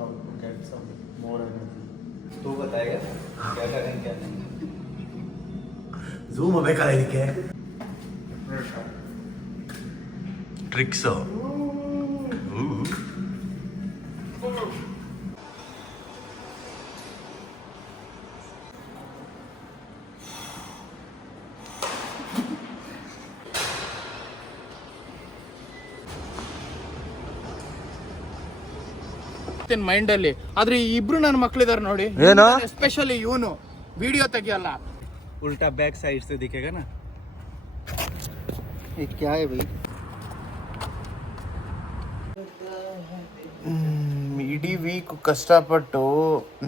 out to get some more energy. तू बताएगा क्या करें क्या नहीं. ಝೂಮ್ ಬೇಕಲ್ಲ ಇದಕ್ಕೆ ಟ್ರಿಕ್ಸು ಮೈಂಡ್ ಅಲ್ಲಿ ಆದ್ರೆ ಈ ಇಬ್ರು ನನ್ನ ಮಕ್ಳಿದಾರೆ ನೋಡಿ. ಏನು? ಎಸ್ಪೆಷಲಿ ಇವನು ವಿಡಿಯೋ ತೆಗಿಯಲ್ಲ. उल्टा बैक साइड से दिखेगा ना. ये क्या है भाई. ಇಡೀ ವೀಕ್ ಕಷ್ಟಪಟ್ಟು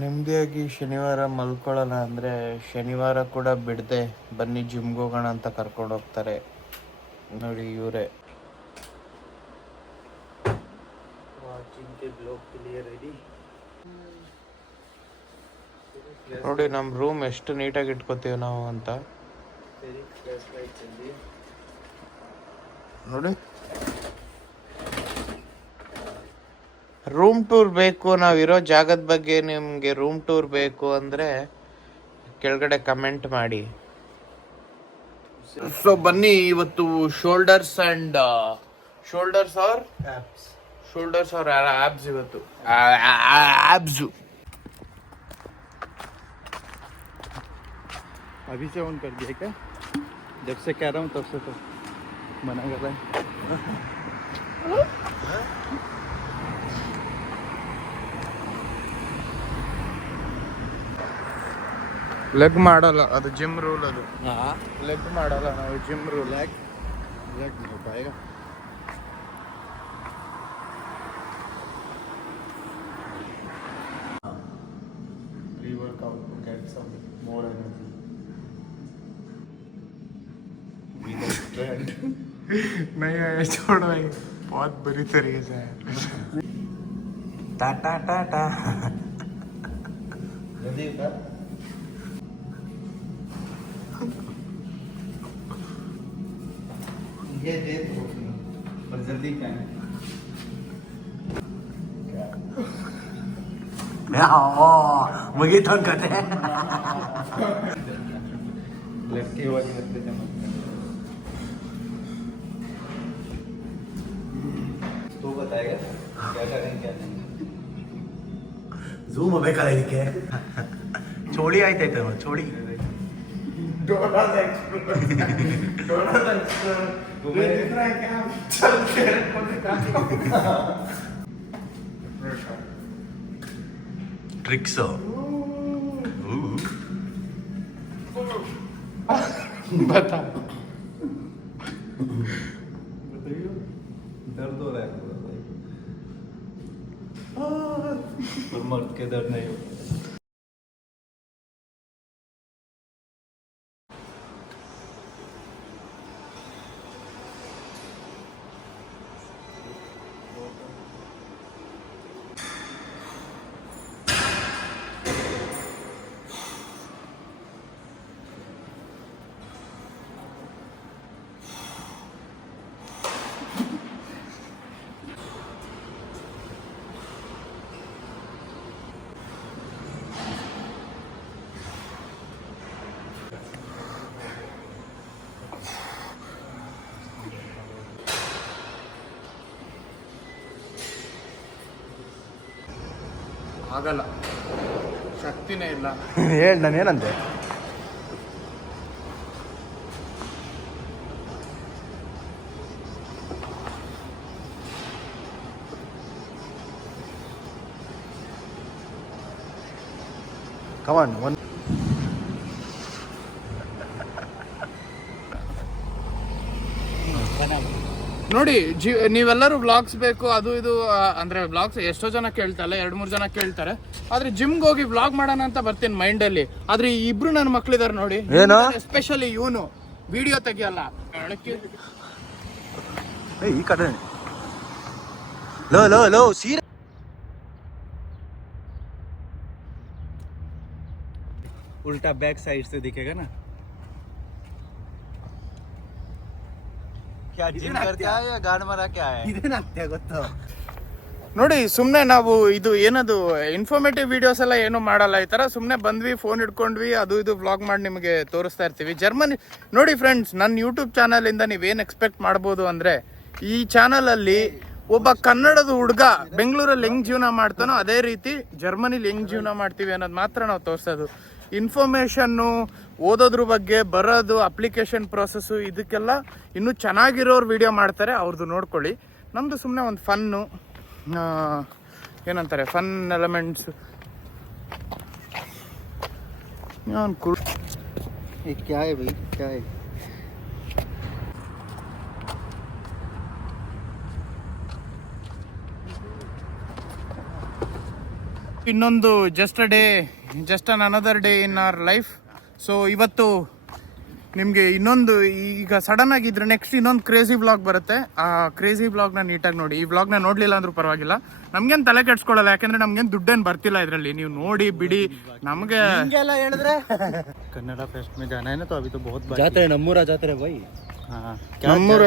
ನೆಮ್ಮದಿಯಾಗಿ ಶನಿವಾರ ಮಲ್ಕೊಳ್ಳೋಣ ಅಂದರೆ ಶನಿವಾರ ಕೂಡ ಬಿಡದೆ ಬನ್ನಿ ಜಿಮ್ಗೆ ಹೋಗೋಣ ಅಂತ ಕರ್ಕೊಂಡು ಹೋಗ್ತಾರೆ ನೋಡಿ ಇವರೇ. ನೋಡಿ ನಮ್ಮ ರೂಮ್ ಎಷ್ಟು ನೀಟಾಗಿ ಇಟ್ಕೋತೀವಿ ನಾವು ಅಂತ ನೋಡಿ. ರೂಮ್ ಟೂರ್ ಬೇಕು, ನಾವಿರೋ ಜಾಗದ ಬಗ್ಗೆ ನಿಮಗೆ ರೂಮ್ ಟೂರ್ ಬೇಕು ಅಂದರೆ ಕೆಳಗಡೆ ಕಮೆಂಟ್ ಮಾಡಿ. ಸೊ ಬನ್ನಿ ಇವತ್ತು ಶೋಲ್ಡರ್ಸ್ ಆರ್ ಆಬ್ಸ್ ಇವತ್ತು ಆಬ್ಸು. अभी से ऑन कर दिया क्या. जब से कह रहा हूँ तब से तो मना कर रहा है. ಲೆಗ್ ಮಾಡಲ್ಲ, ಅದು ಜಿಮ್ ರೂಲ್. ಅದು हाँ ಲೆಗ್ ಮಾಡಲ್ಲ ನಾವು, ಜಿಮ್ ರೂಲ್. लेग नहीं हो पाएगा. Pre-workout to get some more energy. नहीं आया छोड़ो भाई, बहुत बुरी तरीके से है. ಟಾಟಾ ಟಾಟಾ जल्दी उतर. ये दे तो पर जल्दी क्या है. ಮುಗೀತು ಅನ್ಕತೆ. लड़के वाली लगते जमा. तू बताएगा क्या करें क्या नहीं. ಝೂಮ್ ಬೇಕಲ್ಲ ಇದಕ್ಕೆ ಚೋಳಿ ಆಯ್ತಾಯ್ತು ಚೋಳಿ. ಟ್ರಿಕ್ಸು बता. दर्द हो रहा है पूरा भाई. पर मर्द के दर्द नहीं होता. ಆಗಲ್ಲ, ಶಕ್ತಿನೇ ಇಲ್ಲ. ಹೇಳಿ ನಾನೇನಂತೆ. ಕಮಾನ್ ಒನ್. ನೋಡಿ ನೀವೆಲ್ಲರೂ ವ್ಲಾಗ್ಸ್ ಬೇಕು ಅದು ಇದು ಅಂದ್ರೆ ವ್ಲಾಗ್ಸ್ ಎಷ್ಟೋ ಜನ ಕೇಳ್ತಾರೆ, 2-3 ಜನ ಕೇಳ್ತಾರೆ. ಆದ್ರೆ ಜಿಮ್ಗೆ ಹೋಗಿ ವ್ಲಾಗ್ ಮಾಡೋಣ ಅಂತ ಬರ್ತೀನಿ ಮೈಂಡ್ ಅಲ್ಲಿ. ಆದ್ರೆ ಈ ಇಬ್ರು ನನ್ನ ಮಕ್ಳಿದಾರೆ ನೋಡಿ. ಏನು? ಎಸ್ಪೆಷಲಿ ಇವನು ವಿಡಿಯೋ ತೆಗಿಯಲ್ಲ. ಈ ಕಡೆ ಲೋ ಲೋ ಲೋ ಸೀರೆ. उल्टा बैक साइड से दिखेगा ना. क्या जिम करके आया या गाड़ मारा क्या है. ಇದೇನಾಗ್ತೇ ಗೊತ್ತು. ನೋಡಿ ಸುಮ್ಮನೆ ನಾವು ಇದು ಏನದು ಇನ್ಫಾರ್ಮೇಟಿವ್ ವಿಡಿಯೋಸ್ ಎಲ್ಲ ಏನು ಮಾಡಲ್ಲ, ಈ ಥರ ಸುಮ್ಮನೆ ಬಂದ್ವಿ, ಫೋನ್ ಹಿಡ್ಕೊಂಡ್ವಿ, ಅದು ಇದು ವ್ಲಾಗ್ ಮಾಡಿ ನಿಮಗೆ ತೋರಿಸ್ತಾ ಇರ್ತೀವಿ. ಜರ್ಮನಿ ನೋಡಿ ಫ್ರೆಂಡ್ಸ್, ನನ್ನ ಯೂಟ್ಯೂಬ್ ಚಾನಲಿಂದ ನೀವೇನು ಎಕ್ಸ್ಪೆಕ್ಟ್ ಮಾಡ್ಬೋದು ಅಂದರೆ, ಈ ಚಾನಲಲ್ಲಿ ಒಬ್ಬ ಕನ್ನಡದ ಹುಡುಗ ಬೆಂಗಳೂರಲ್ಲಿ ಹೆಂಗೆ ಜೀವನ ಮಾಡ್ತಾನೋ ಅದೇ ರೀತಿ ಜರ್ಮನಿಲಿ ಹೆಂಗೆ ಜೀವನ ಮಾಡ್ತೀವಿ ಅನ್ನೋದು ಮಾತ್ರ ನಾವು ತೋರಿಸೋದು. ಇನ್ಫಾರ್ಮೇಷನ್ನು, ಓದೋದ್ರ ಬಗ್ಗೆ, ಬರೋದು, ಅಪ್ಲಿಕೇಶನ್ ಪ್ರೊಸೆಸ್ಸು, ಇದಕ್ಕೆಲ್ಲ ಇನ್ನೂ ಚೆನ್ನಾಗಿರೋರು ವಿಡಿಯೋ ಮಾಡ್ತಾರೆ, ಅವ್ರದ್ದು ನೋಡ್ಕೊಳ್ಳಿ. ನಮ್ಮದು ಸುಮ್ಮನೆ ಒಂದು ಫನ್ನು, ಏನಂತಾರೆ, ಫನ್ ಎಲಿಮೆಂಟ್ಸ್. ಇನ್ನೊಂದು just an another day in our life. So ಇವತ್ತು ನಿಮಗೆ ಇನ್ನೊಂದು, ಈಗ ಸಡನ್ ಆಗಿದ್ರೆ ನೆಕ್ಸ್ಟ್ ಇನ್ನೊಂದು ಕ್ರೇಜಿ ವ್ಲಾಗ್ ಬರುತ್ತೆ. ಆ ಕ್ರೇಜಿ ವ್ಲಾಗ್ನ ನೀಟಾಗಿ ನೋಡಿ. ಈ ವ್ಲಾಗ್ನ ನೋಡಲಿಲ್ಲ ಅಂದ್ರೂ ಪರವಾಗಿಲ್ಲ, ನಮ್ಗೇನು ತಲೆ ಕೆಡ್ಸ್ಕೊಳ್ಳಲ್ಲ, ಯಾಕೆಂದ್ರೆ ನಮ್ಗೇನು ದುಡ್ಡೇನು ಬರ್ತಿಲ್ಲ ಇದರಲ್ಲಿ. ನೀವು ನೋಡಿ ಬಿಡಿ, ನಮಗೆ ಹೇಳಿದ್ರೆ कन्नड़ा फेस्ट में जाना है ना, तो अभी तो बहुत जाते हैं, नम्मूरा जाते हैं भाई. हाँ, ನಮ್ಮೂರ